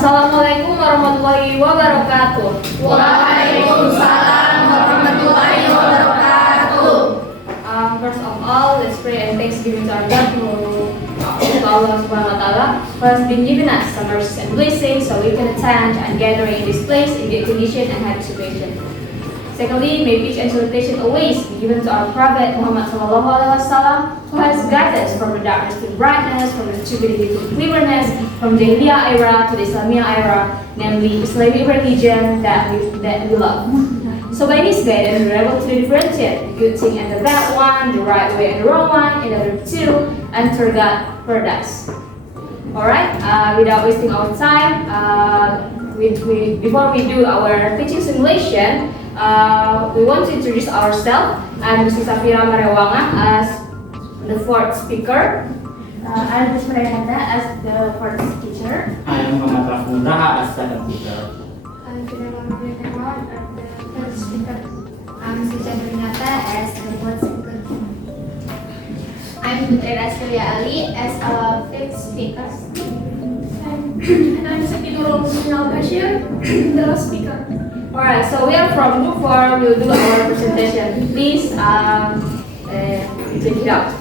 Assalamualaikum warahmatullahi wabarakatuh. Waalaikumsalam warahmatullahi wabarakatuh. First of all, let's pray and thanksgiving to our God, to Allah Subhanahu wa Taala, who has been given us some mercy and blessings so we can attend and gather in this place in good condition and happy situation. Secondly, may peace and salutation always be given to our Prophet Muhammad Sallallahu Alaihi Wasallam, who has guided us from the darkness to brightness, from the stupidity to cleverness, from Jahiliyah era to the Islamiyah era, namely Islamic religion that we love. So by this guidance, we're able to differentiate the good thing and the bad one, the right way and the wrong one, in order to enter God paradise. Alright, without wasting our time, before we do our teaching simulation, we want to introduce ourselves. I'm Mrs. Shafira Marewangang as the fourth speaker. I'm Resky as the fourth teacher. I am Rafli Nugraha as second teacher. I'm Finella as the third speaker. I'm Suci Candrawinata as the fourth speaker. I'm Putri Rasilia Ali as a fifth speaker. And I'm Nurul Muthmainnah AB, the speaker. Alright, so we are from group 4. We'll do our presentation. Please check it out.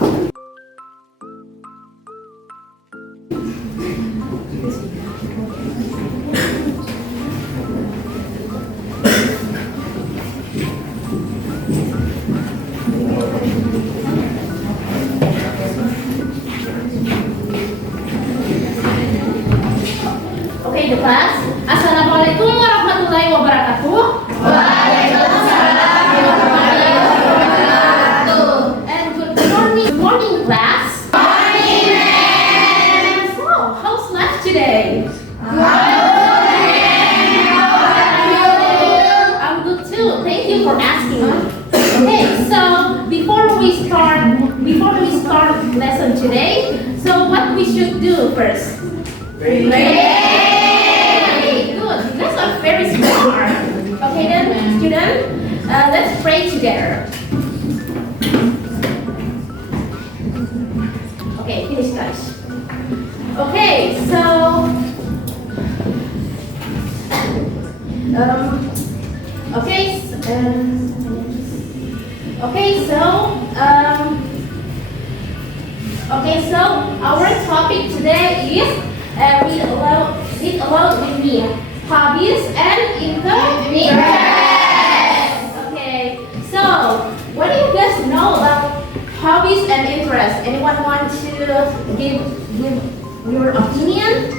Okay, the class. Assalamualaikum warahmatullahi wabarakatuh. Waalaikumsalam warahmatullahi wabarakatuh. And good morning class. Morning. So, how's life today? I'm good too. Thank you for asking me. Okay, so before we start lesson today, so what we should do first? Very good. You guys are very smart. Okay then, students, let's pray together. Okay, finish guys. Okay, so our topic today is read aloud with me. Hobbies and interests. Okay, so what do you guys know about hobbies and interests? Anyone want to give your opinion?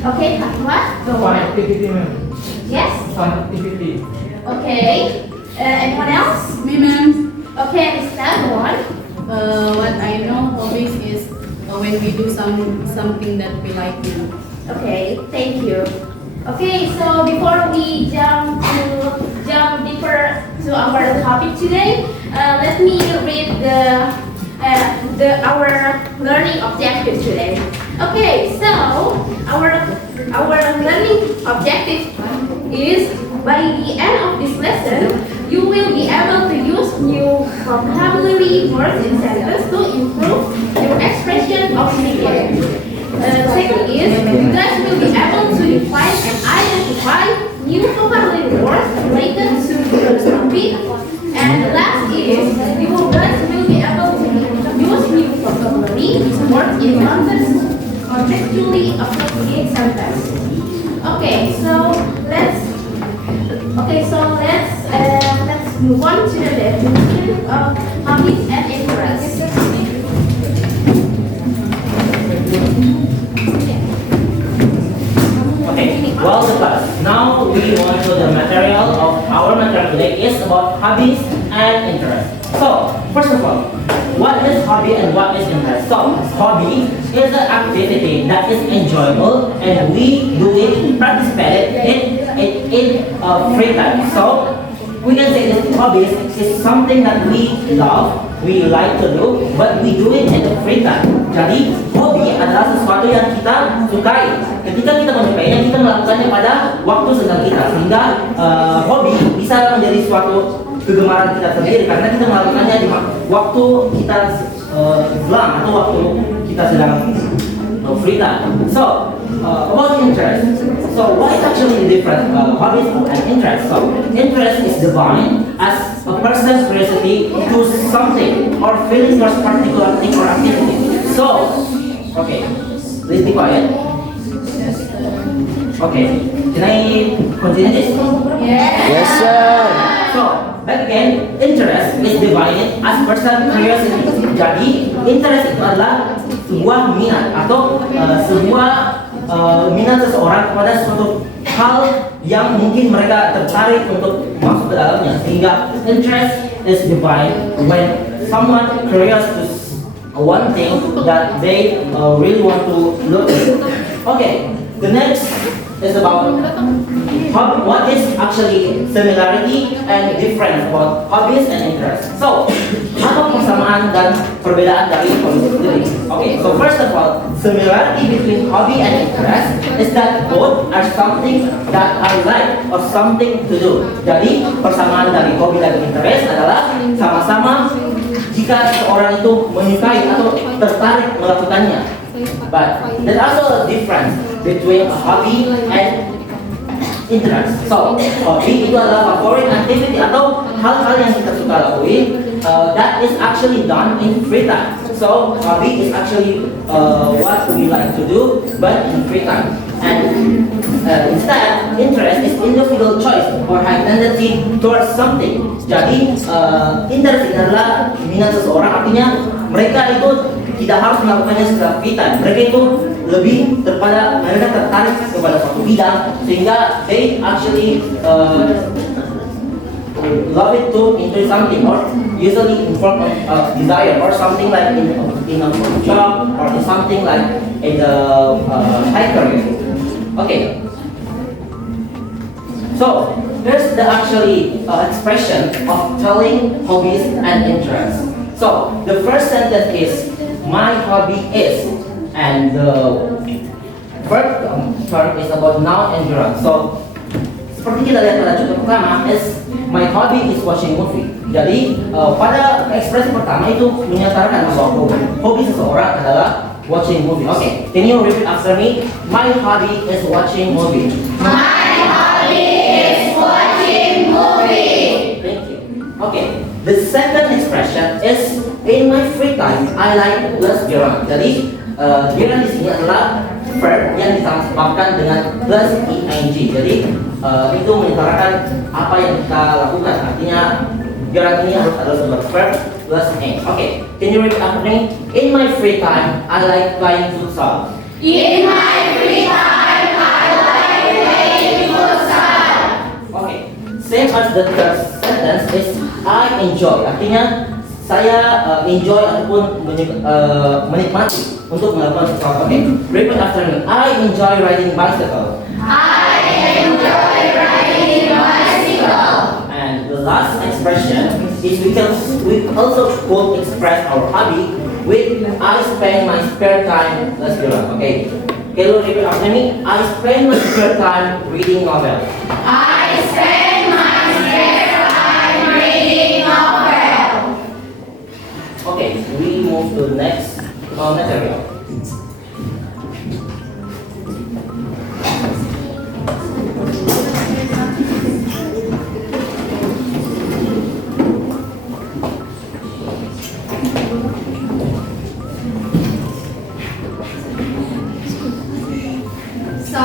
Okay, what? Fun activity, ma'am. Yes. Fun activity. Okay. Anyone else? Me, ma'am. Okay, is that one? What I know, hobbies is when we do something that we like to do. Okay, thank you. Okay, so before we jump deeper to our topic today, let me read our learning objectives today. Okay, so our learning objective is by the end of this lesson, you will be able to use new vocabulary words in sentences to improve your expression of speaking. Second is, you guys will be able to define and identify new vocabulary words related to the topic. And the last is, you guys will be able to use new vocabulary words in contextually appropriate sentence. Okay, so let's move on to the definition of hobbies and interests. Okay, well the class. Now we want to the material of our material today is about hobbies and interests. So, first of all, what is hobby and what is interest? So, hobby is an activity that is enjoyable and we do it, participate in free time. So, we can say that hobbies is something that we love, we like to do, but we do it in the free time. Jadi, hobi adalah sesuatu yang kita sukai. Ketika kita menyukainya, kita melakukannya pada waktu senggang kita. Sehingga hobi bisa menjadi suatu kegemaran kita sendiri karena kita melakukannya di waktu kita selang atau waktu kita sedang free time. So, about interest. So what is actually the difference hobbies and interest? So interest is defined as a person's curiosity to something or feeling towards particular thing or activity. So, okay, please be quiet. Okay, can I continue this? Yes, sir. So, back again, interest is divided as personal curiosity. Jadi, interest itu adalah sebuah minat atau sebuah minat seseorang kepada suatu hal yang mungkin mereka tertarik untuk masuk ke dalamnya. Sehingga interest is divided when someone curious to one thing that they really want to look at. Okay, the next is about what is actually similarity and difference about hobbies and interests. So, apa persamaan dan perbedaan dari hobbies sendiri? Okay, so first of all, similarity between hobby and interest is that both are something that I like or something to do. Jadi, persamaan dari hobi dan interest adalah sama-sama jika seorang itu menyukai atau tertarik melakukannya. But there's also a difference between a hobby and interest. So, hobby itu adalah favorit activity atau hal-hal yang kita suka lakuin that is actually done in free time. So, hobby is actually what we like to do, but in free time. And instead, interest is individual choice or high tendency towards something. Jadi, interest ini adalah minat seseorang, artinya mereka itu tidak harus melakukannya secara free time. Mereka itu lebih kepada mereka tertarik kepada suatu bidang sehingga they actually love it to into something or usually in form of desire or something like in a job or in something like in the high career. Okay. So there's the actually expression of telling hobbies and interests. So the first sentence is my hobby is, and the verb term is about noun and verb. So seperti kita lihat pada contoh pertama is my hobby is watching movie. Jadi pada ekspresi pertama itu menyatakan bahwa hobi seseorang adalah watching movie. Okay, can you repeat after me? My hobby is watching movie. My hobby is watching movie. Thank you. Okay, the second expression is in my free time I like plus gerund. Jadi gerund di sini adalah verb yang ditambahkan dengan plus ing. Jadi itu menyatakan apa yang kita lakukan. Artinya gerund ini harus ada sebuah verb plus ing. Okay, can you repeat after me? In my free time I like playing futsal. In my free time I like playing futsal. Okay, same as the third sentence is I enjoy. Artinya saya enjoy ataupun menikmati untuk melakukan sesuatu. Okay, repeat after me. I enjoy riding bicycle. I enjoy riding bicycle. And the last expression is we also could express our hobby with I spend my spare time. Let's go. Okay, can you repeat after me? I spend my spare time reading novel. I spend my spare time reading novel. Okay, we move to the next material. So,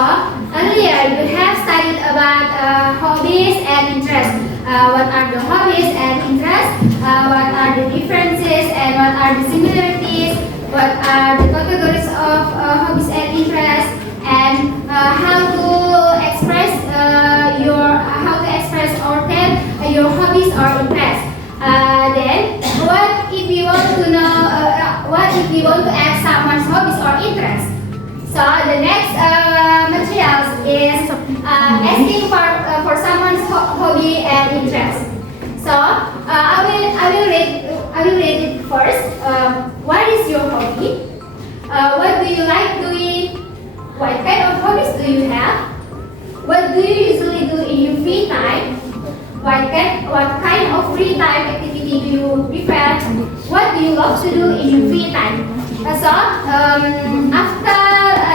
earlier you have studied about hobbies and interests. What are the hobbies and interests? What are the differences and what are the similarities? What are the categories of hobbies and interests? And how to express or tell your hobbies or interests. Then, what if we want to know? What if we want to ask someone's hobbies or interests? So the next materials is asking for someone's hobby and interest. So I will read it first. What is your hobby? What do you like doing? What kind of hobbies do you have? What do you usually do in your free time? What kind of free time activity do you prefer? What do you love to do in your free time? So after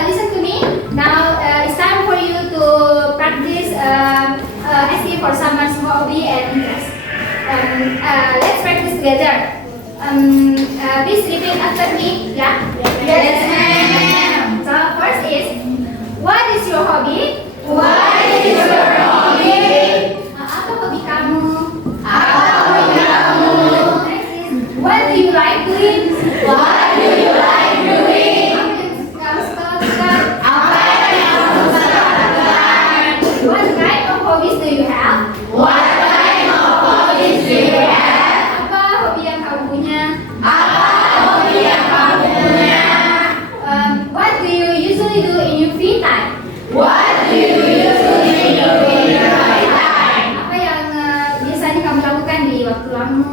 listen to me, Now it's time for you to practice asking for someone's hobby and interest. Let's practice together. Please repeat after me. Yeah? Yes, ma'am. So first is, what is your hobby? What is your hobby? Apa hobi kamu? Apa hobi kamu? Next is, what do you like doing? What do you like doing? Kamu suka lakukan? Apa yang kamu suka lakukan? What kind of hobbies do you have? What kind of hobbies do you have? Apa hobi yang kamu punya? Apa hobi yang kamu punya? What do you usually do in your free time? What do you usually do in your free time? Apa yang biasanya kamu lakukan di waktu luangmu?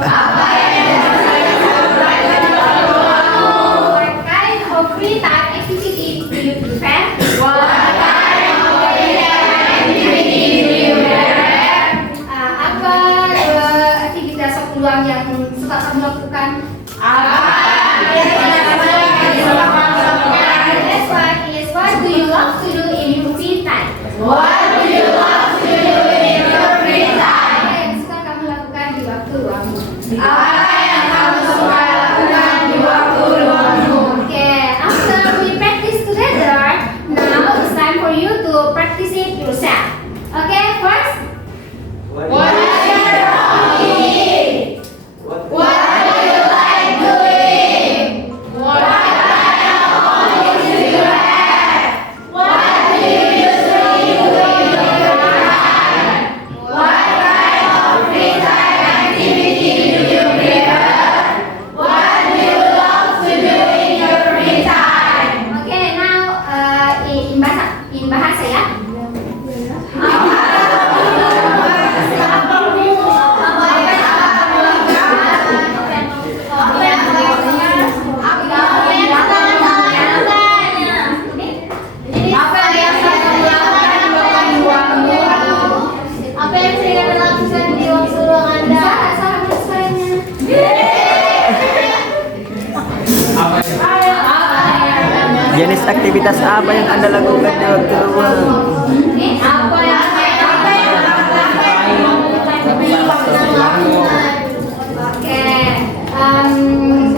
Apa yang biasanya kamu lakukan di waktu luangmu? What kind of free time activity do you prefer? What kind of free time activity do you prefer? Apa aktivitas waktu luang yang suka kamu lakukan? Apa aktivitas waktu luang yang suka kamu lakukan? Next one is, what do you love to do in your free time? What do you love to do in your free time? Apa yang suka kamu lakukan di waktu luangmu? Apa yang kamu suka lakukan di waktu luangmu? Okay, after we practice together, now it's time for you to practice it yourself. Okay, first, what is your hobby? What do you like doing? What kind of hobbies do you have? What do you usually do in your free time? What kind of free time activity do you prefer? What do you love to do in your free time? Okay, now in bahasa ya. Apa yang sering Anda lakukan di waktu luang Anda? Jenis aktivitas apa yang Anda lakukan di waktu luang? Apa yang Okay.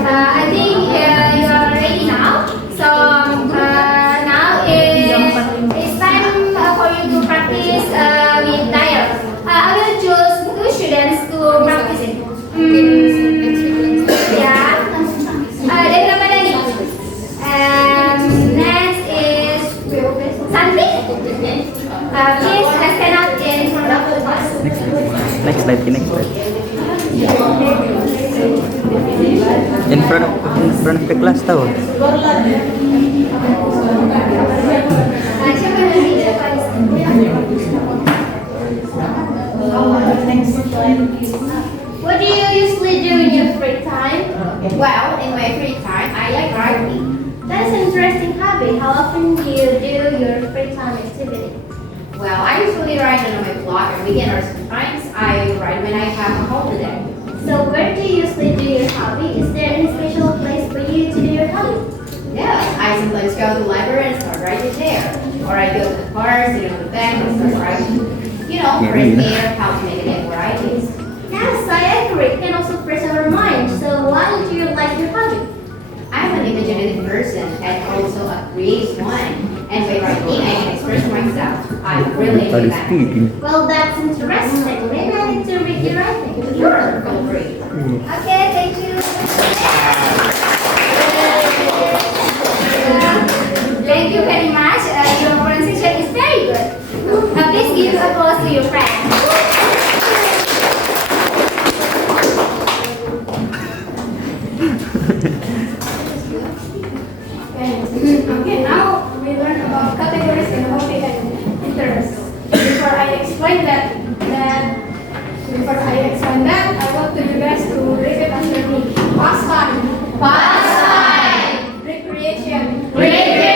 I think you are ready now. So now it's time for you to practice with dialogue. I will choose two students to practice it. Yeah. Dari Ramadhani. Next is Santi. Please stand up in front of the class. Next slide. In front of the class tahu. What do you usually do in your free time? Well, in my free time, I like writing. That's an interesting hobby. How often do you do your free time activity? Well, I usually write on my blog on weekend, or sometimes I write when I have a holiday. So where do you usually do your hobby? Is there any special place for you to do your hobby? Yeah, I sometimes go to the library and start writing there. Or I go to the car, sit on the bench and start writing. You know, fresh air, how to make it varieties. Yes, I agree. It can also fresh our mind. So why would you like your hobby? I'm an imaginative person and also a creative one. And by writing, I can express myself. I really enjoy that. Well, that's interesting. Maybe I need to read your writing. You're great. Okay, thank you. Thank you very much. Your pronunciation is very good. Please give applause to your friend. Okay, now we learn about categories and hobby and interests. Before I explain that, I want you guys to repeat after me. Pastime. Recreation. Leisure.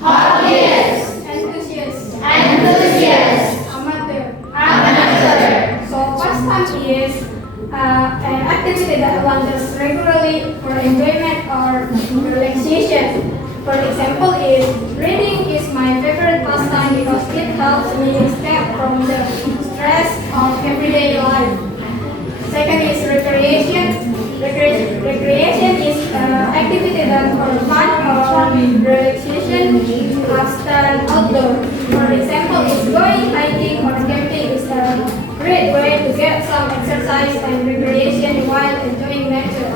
Hobbies. Enthusiasm. For example, is reading is my favorite pastime because it helps me escape from the stress of everyday life. Second is recreation. Recreation is activity done for fun or relaxation, often outdoor. For example, is going hiking or camping is a great way to get some exercise and recreation while enjoying nature.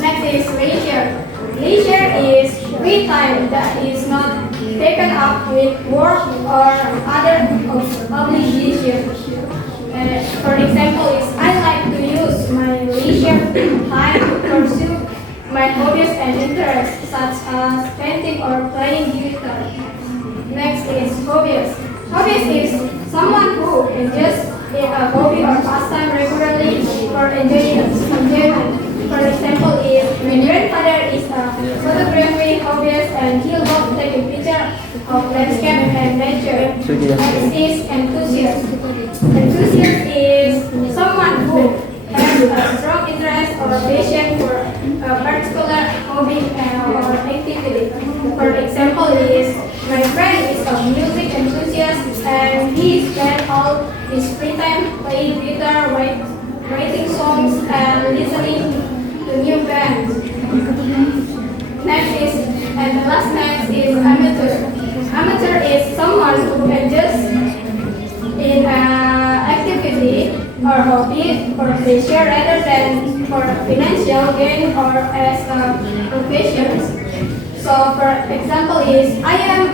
Next is leisure. Leisure is free time that is not taken up with work or other obligations. For example, is I like to use my leisure time to pursue my hobbies and interests such as painting or playing guitar. Next is hobbies. Hobbies is someone who engages in a hobby or pastime regularly for enjoyment. For example, if my grandfather is a photography hobbyist and he loves taking pictures of landscape and nature. Next is enthusiast. Enthusiast is someone who has a strong interest or passion for a particular hobby or activity. For example, is my friend is a music enthusiast and he spends all his free time playing guitar, writing songs, and listening to new bands. Next is, and the last next is amateur. Amateur is someone who engages in activity or hobby for pleasure rather than for financial gain or as a profession. So, for example, is I am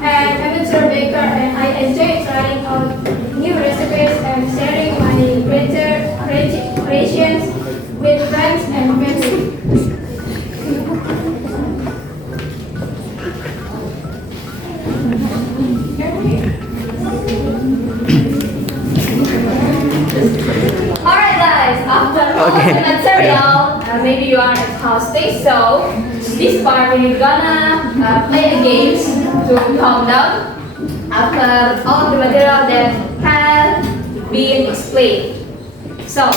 an amateur baker and I enjoy trying out new recipes and sharing my creations with friends and family. Alright guys, after all Okay. the material, maybe you are exhausted, so this part we're gonna play a games to calm down after all the material that has been explained. So,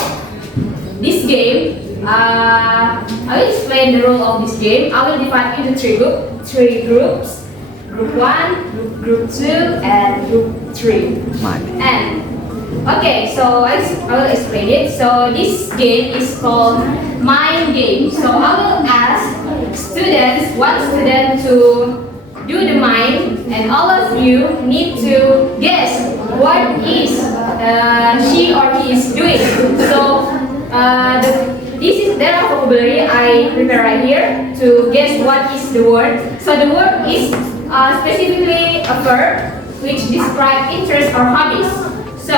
this game, I will explain the rule of this game. I will divide into three groups. Group 1, group 2, and group 3. And okay, so I will explain it. So this game is called mind game. So I will ask one student to do the mind, and all of you need to guess what is she or he is doing. So there are vocabulary I prepare right here to guess what is the word. So the word is specifically a verb which describes interests or hobbies. So,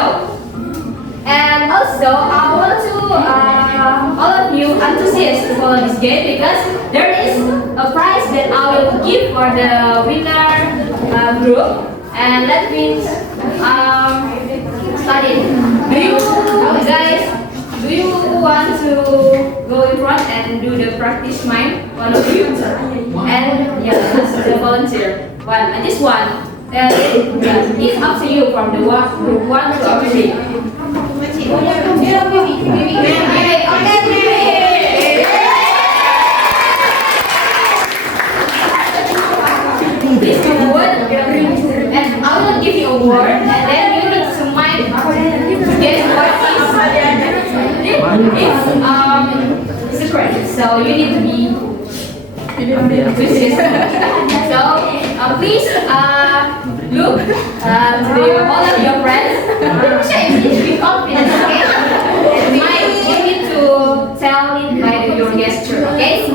and also I want to all of you enthusiasts to follow this game because there is a prize that I will give for the winner group, and that means study. Do you want to go in front and do the practice mind? One of you, and yeah, that's the volunteer one. And this one. It's up to you from the group 1 to 3. This word, and I will give you a word, and then you need to mind to guess what is it's correct. So you need to be. So please look to all of your friends. You need to be confident, okay? And you need to tell it by your gesture, okay?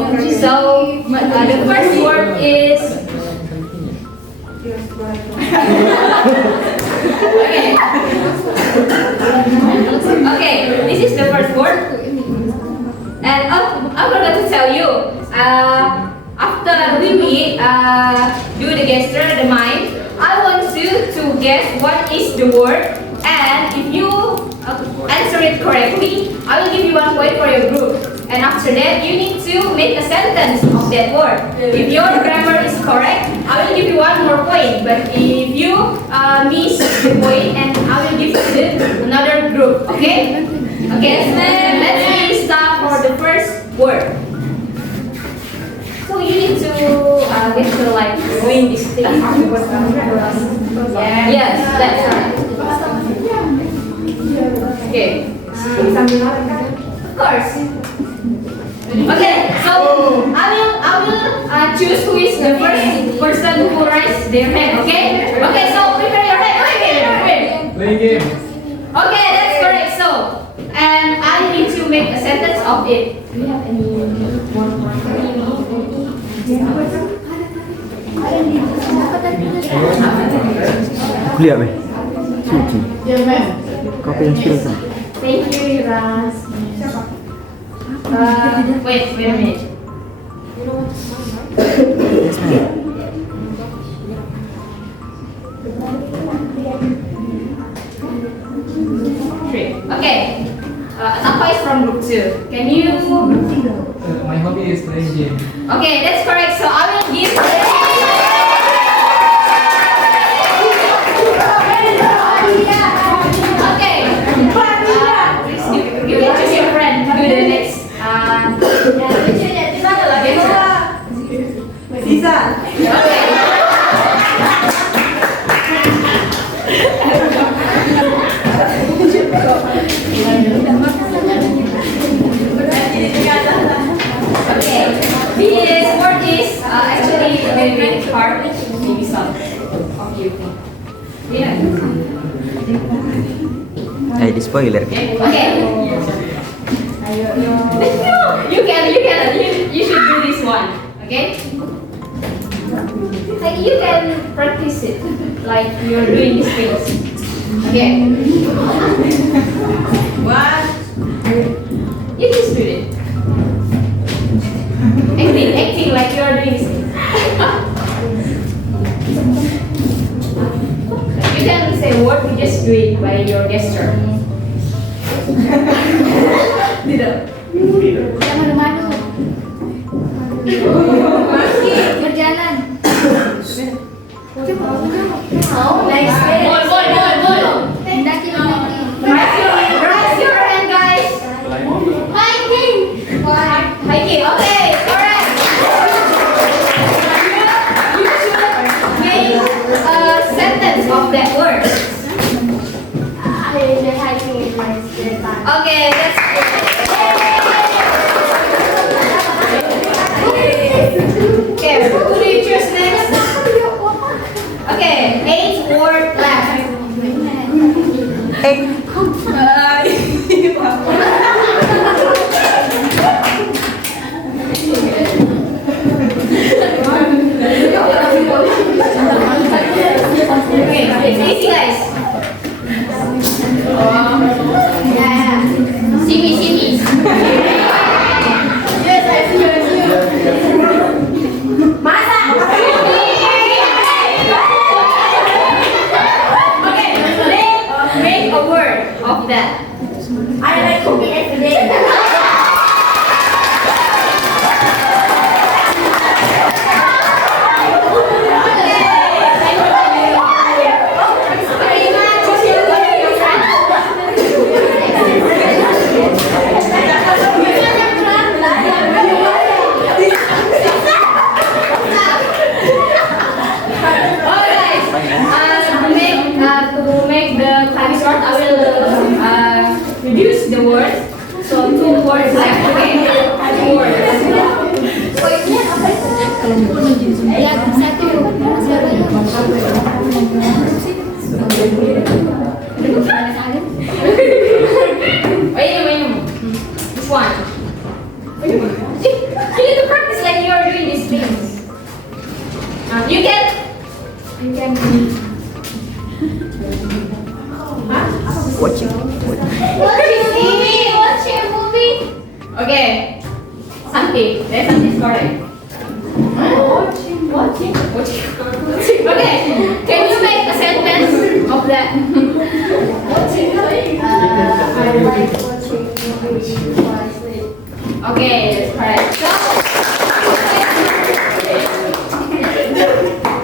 So the first word is okay. Okay, this is the first word. And I forgot to tell you. After we do the gesture, the mind, I want you to guess what is the word, and if you answer it correctly, I will give you 1 point for your group. And after that, you need to make a sentence of that word. If your grammar is correct, I will give you 1 more point. But if you miss the point, and I will give you another group. Okay? Okay. Let's start for the first word. So you need to get the like doing this thing. Yes, that's right. Okay. Of course. Okay, so I will choose who is the first person who raised their hand. Okay. Okay, so prepare your hand. Wait. Okay, that's correct. So, and I need to make a sentence of it. Do you have any one? Kuliah be. Suci. Kopi yang spesial. Thank you, Ras. Wait a minute. Yes, ma'am. Three. Okay. Apa is from group 2. Can you? My hobby is playing game. Okay, that's correct. So I will give. Okay. Please you can choose your friend to do the next. Okay. This word is actually very hard. Maybe some of you. Yeah. Di spoiler. Okay. You should do this one. Okay. Like you can practice it, like you're doing these things. Okay. What? You just do it. Acting like you're doing this thing. You can say a word, you just do it by your gesture. Tidak. Yang madu-madu. Berjalan. Nice. Boy. Mendaki. Raise your hand, guys. Hiking. Hiking. Okay. Alright. You should make a sentence of that word. Hiking is my spare time. Okay, that's good. Okay, who do you choose next? Okay, 8 word left. Okay, it's easy, guys. See me. Yes, I see you. Okay, make a word of that. I like cooking every day. To make the time short, I will reduce the words. So 2 words left. Okay, 2 words. Ya, satu. Wait. This one. You need to practice like you are doing these things. You can. Watching. Watching movie. Okay. Something. There's something correct. Watching. Okay. Can you make a sentence of that? I like watching movies before I sleep. Okay, that's correct. So,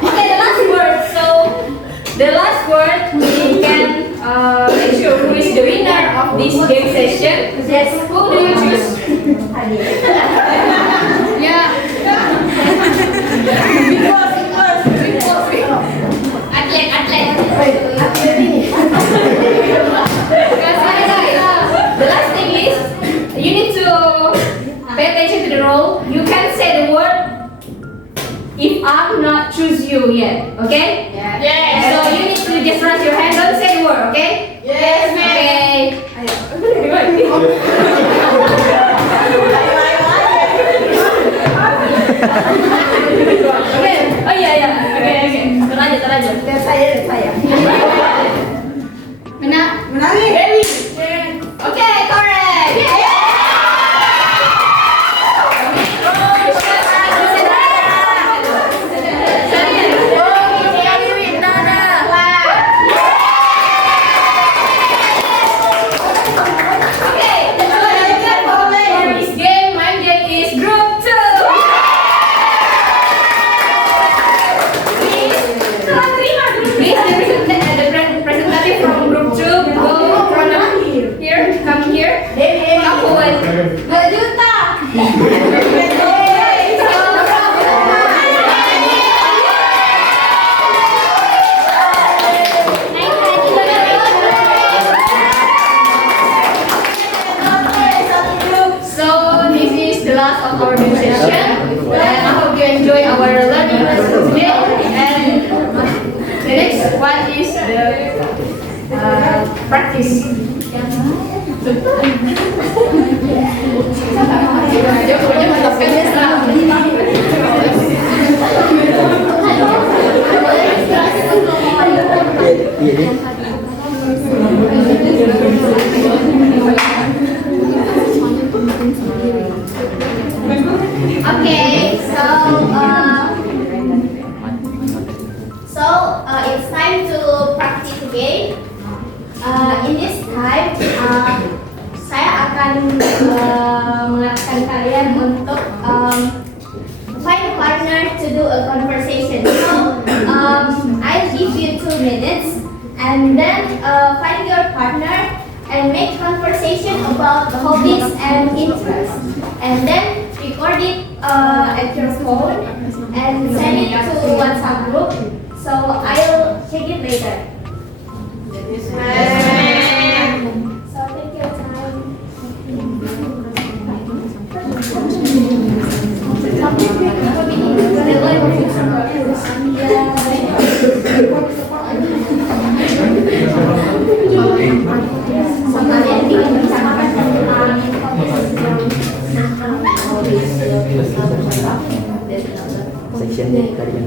okay, the last word. So, the last word we can make sure who is the winner of this game session. Yes, who do you choose? Yeah. have not choose you yet. Okay? Yes. So you need to just raise your hand. Don't say the word. Okay? Yes, ma'am. Okay. Oh iya. Okay. Terlanjut. Saya. Menang. Okay, correct. Practice. Okay, it's time to practice again. In this time, saya akan mengatakan kalian untuk find a partner to do a conversation. So, I'll give you 2 minutes, and then find your partner and make conversation about hobbies and interests, and then record it at your phone and send it to WhatsApp group. So I'll check it later. So take your time. Section dari kalian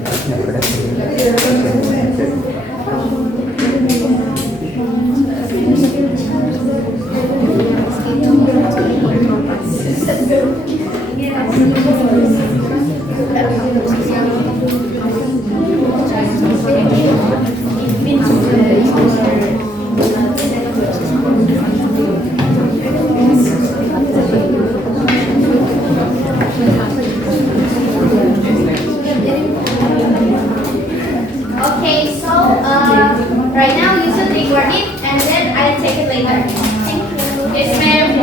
Okay, so right now you should record it and then I'll check it later. Thank you. Yes, ma'am.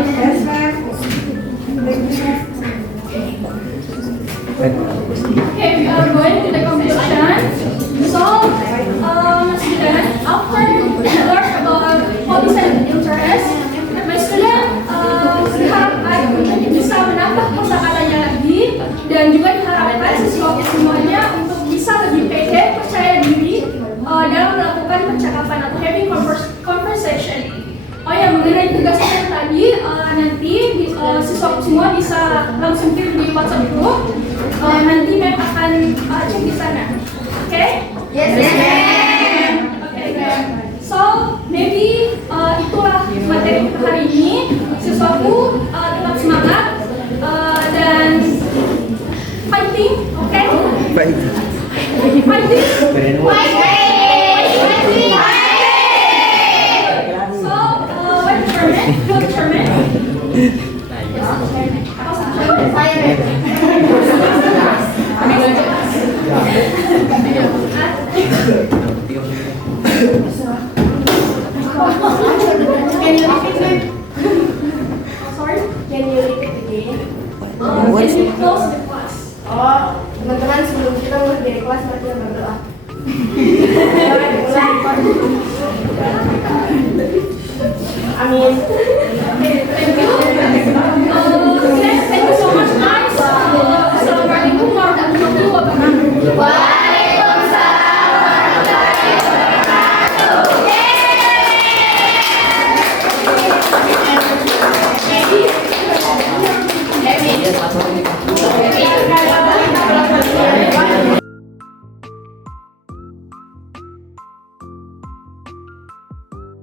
Okay, we are going to the competition. So, student, after we learn about hobbies and interests, my student diharapkan untuk bisa menambah kosakatanya lagi dan juga diharapkan siswa semuanya untuk bisa lebih pede, percaya diri dalam melakukan percakapan atau having conversation. Oh ya, mengenai tugasnya tadi, nanti siswa semua bisa langsung kirim di WhatsApp group. Nanti mem akan cek di sana. Okay? Yes, ma'am. Okay, ma'am. So, maybe itulah materi kita hari ini. Siswaku tetap semangat dan fighting, okay? Fighting. Fighting. So, what determined? Can you repeat it? Sorry? Can you repeat again? Can you close the class? Oh, teman-teman sebelum kita mulai dari kelas mari kita berdoa. Amin. Thank you. Thank you so much, guys. Assalamualaikum warahmatullahi wabarakatuh. Yes, absolutely.